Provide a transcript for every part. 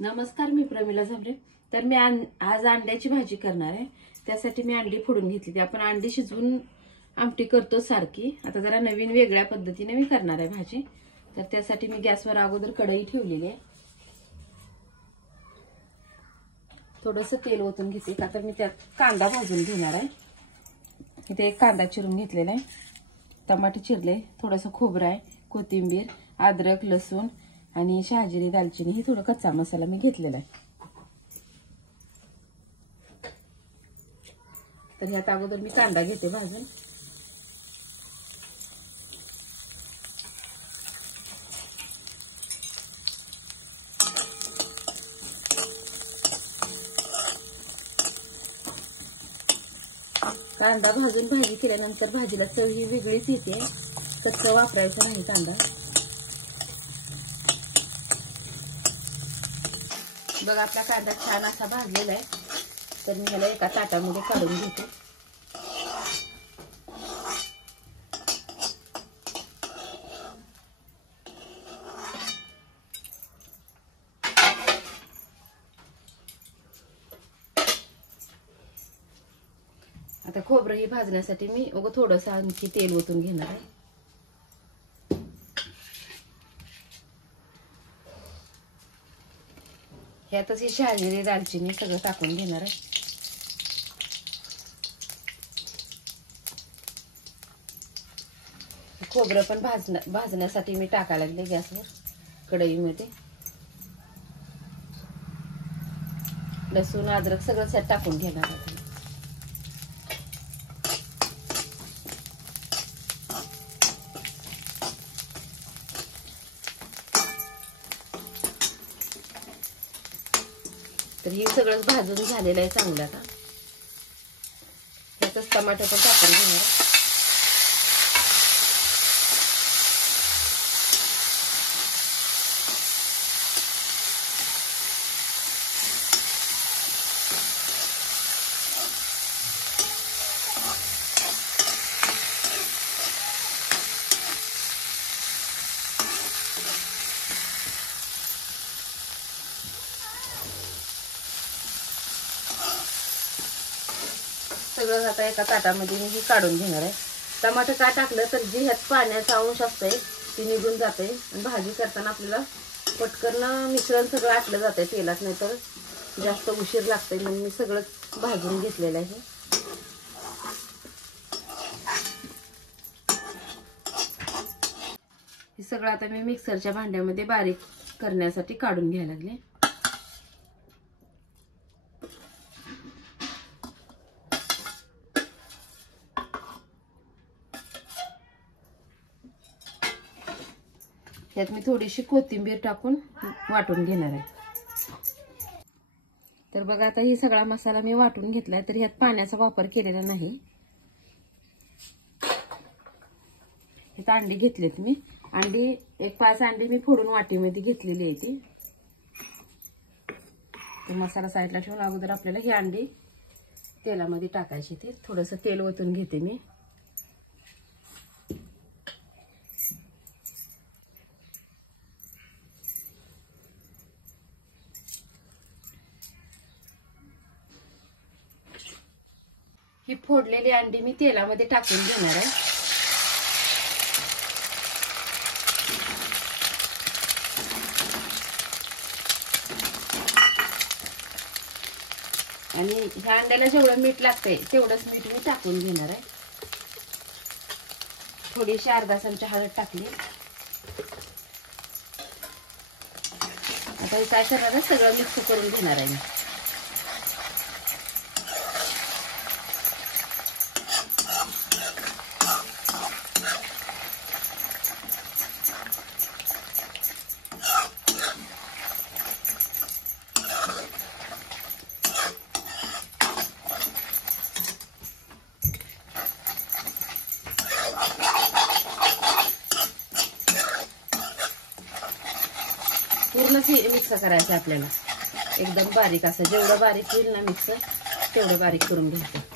नमस्कार, मी प्रमिला झांबरे. तर मी आज अंड्याची भाजी करणार आहे. त्यासाठी मी अंडी फोडून घेतली. आपण अंडी शिजवून आमटी करतो सारखी. आता जरा नवीन वेगळ्या पद्धतीने मी करणार आहे भाजी. तर त्यासाठी मी गॅसवर अगोदर कढई ठेवलेली आहे. थोडंसं तेल ओतून घेते. आता मी त्यात कांदा भाजून घेणार आहे. इथे एक कांदा चिरून घेतलेला आहे, टमाटे चिरले, थोडंसं खोबरं आहे, कोथिंबीर, अद्रक, लसूण आणि शहाजिरी, दालचिनी ही थोडं कच्चा मसाला मी घेतलेला आहे. तर ह्यात अगोदर मी कांदा घेते भाजून. कांदा भाजून भाजी केल्यानंतर भाजीला चव ही वेगळीच येते. कच्चा वापरायचं नाही कांदा. बघा, आपला कांदा छान असा भाजलेला आहे. तर मी ह्याला एका ताटामध्ये काढून घेते. आता खोबरं ही भाजण्यासाठी मी थोडंसं आणखी तेल ओतून घेणार आहे. ह्यातच ही शहाजिरी, दालचिनी सगळं टाकून घेणार आहे. खोबरं पण भाजण्यासाठी मी टाकायला लागले गॅसवर कढईमध्ये. लसूण, अद्रक सगळं सेट टाकून घेणार आहे. तर हे सगळं भाजून झालेलं आहे चांगलं. आता त्यातच टमाटर पण टाकून घेणार. सगळं आता एका ताटामध्ये मी काढून घेणार आहे. टमाटर का टाकलं तर जे ह्यात पाण्याचा अंश असतंय ते निघून जाते. आणि भाजी करताना आपल्याला पटकन मिश्रण सगळं आटलं जातंय तेलात, नाही तर जास्त उशीर लागतंय. म्हणून मी सगळं भाजून घेतलेलं आहे. हे सगळं आता मी मिक्सरच्या भांड्यामध्ये बारीक करण्यासाठी काढून घ्यायला लागले. त्यात मी थोडीशी कोथिंबीर टाकून वाटून घेणार आहे. तर बघा, आता ही सगळा मसाला मी वाटून घेतलाय. तर ह्यात पाण्याचा वापर केलेला नाही. इथं अंडी घेतलीत मी. अंडी एक 5 अंडी मी फोडून वाटीमध्ये घेतलेली आहे ती. तर मसाला साईडला ठेवून अगोदर आपल्याला ही अंडी तेलामध्ये टाकायची. ती थोडंसं तेल ओतून घेते मी. ही फोडलेली अंडी मी तेलामध्ये टाकून घेणार आहे. आणि ह्या अंड्याला जेवढं मीठ लागतंय तेवढंच मीठ मी टाकून घेणार आहे. थोडीशी अर्धा चमचा हळद टाकली. आता हे काय करणार आहे, सगळं मिक्स करून घेणार आहे मी. पूर्णच मिक्स करायचं आपल्याला. एकदम बारीक असं, जेवढं बारीक होईल ना मिक्स तेवढं बारीक करून घ्यायचं.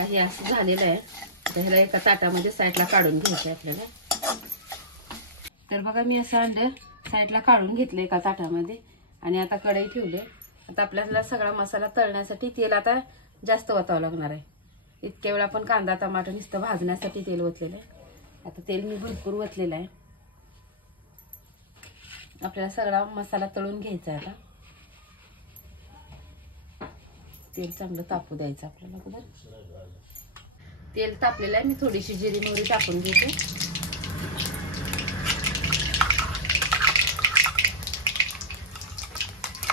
बघा हे असं झालेलं आहे. आता ह्याला एका ताटामध्ये साईडला काढून घ्यायचं आपल्याला. तर बघा मी असं अंड साईडला काढून घेतलं एका ताटामध्ये आणि आता कढई ठेवले. आता आपल्याला सगळा मसाला तळण्यासाठी तेल आता जास्त ओतावं लागणार आहे. इतक्या वेळ आपण कांदा टमाटर नुसतं भाजण्यासाठी तेल ओतलेलं आहे. आता तेल मी भरपूर ओतलेलं आहे. आपल्याला सगळा मसाला तळून घ्यायचा आहे. आता तेल चांगलं तापू द्यायचं आपल्याला. बघा तेल तापलेलं आहे. मी थोडीशी जिरी मोहरी टाकून घेते.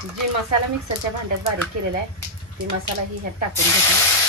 जे मसाला मिक्सरच्या भांड्यात बारीक केलेला आहे ते मसाला ही ह्यात टाकून घेते.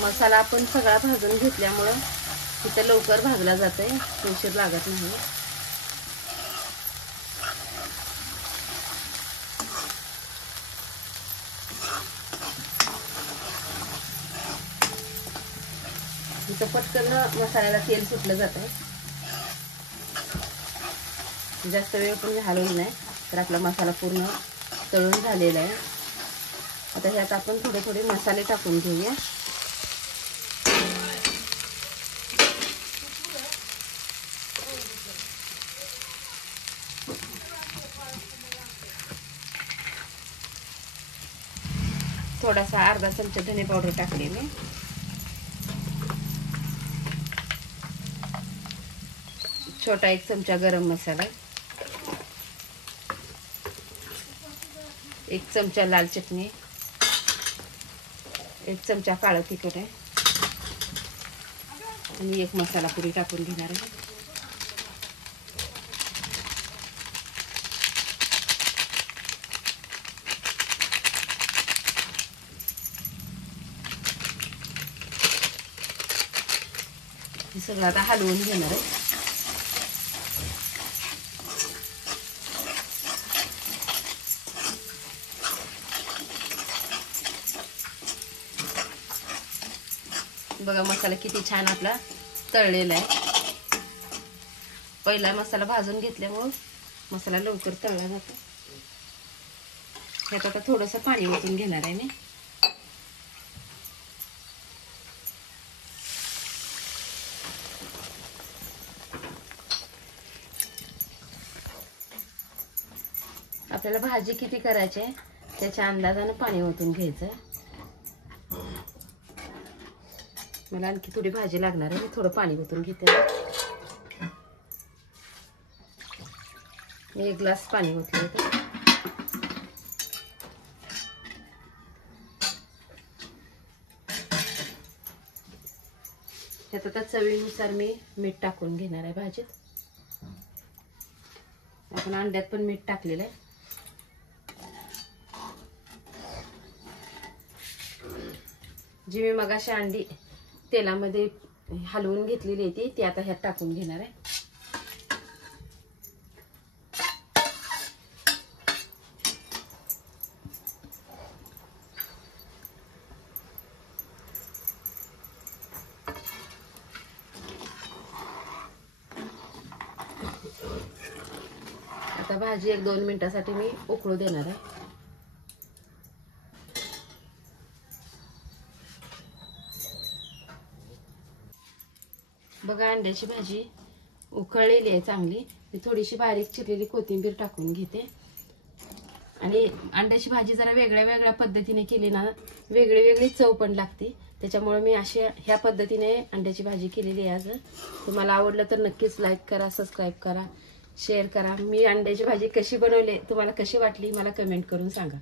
मसाला आपण सगळा भाजून घेतल्यामुळं इथं लवकर भाजला जातंय, उशीर लागत नाही. इथं पटकन मसाल्याला तेल सुटलं जातंय. जास्त वेळ पण घालवली नाही तर आपला मसाला पूर्ण तळून झालेला आहे. आता ह्यात आपण थोडे थोडे मसाले टाकून घेऊया. थोडासा अर्धा चमचा धने पावडर टाकले मी. छोटा 1 चमचा गरम मसाला, 1 चमचा लाल चटणी, 1 चमचा काळं तिखट आहे आणि 1 मसाला पुडी टाकून घेणार आहे. हे सगळं आता हलवून घेणार आहे. बघा मसाला किती छान आपला तळलेला आहे. पहिला मसाला भाजून घेतल्यामुळे मसाला लवकर तळला जातो. यात आता थोडंसं पाणी ओतून घेणार आहे मी. आपल्याला भाजी किती करायची आहे त्याच्या अंदाजाने पाणी ओतून घ्यायचं. मला आणखी थोडी भाजी लागणार आहे, मी थोडं पाणी ओतून घेते. मी 1 ग्लास पाणी ओतले होते. त्यात आता चवीनुसार मी मीठ टाकून घेणार आहे भाजीत. आपण अंड्यात पण मीठ टाकलेलं आहे. जी मी मगाशी अंडी तेलामध्ये हलवून घेतलेली आहे ती आता ह्यात टाकून घेणार आहे. आता भाजी 1-2 मिनिटासाठी मी उकळू देणार आहे. बघा अंड्याची भाजी उकळलेली आहे चांगली. मी थोडीशी बारीक चिरलेली कोथिंबीर टाकून घेते. आणि अंड्याची भाजी जरा वेगळ्या पद्धतीने केली ना वेगळी चव पण लागते. त्याच्यामुळे मी ह्या पद्धतीने अंड्याची भाजी केलेली आहे आज. तुम्हाला आवडलं तर नक्कीच लाईक करा, सबस्क्राईब करा, शेअर करा. मी अंड्याची भाजी कशी बनवली, तुम्हाला कशी वाटली मला कमेंट करून सांगा.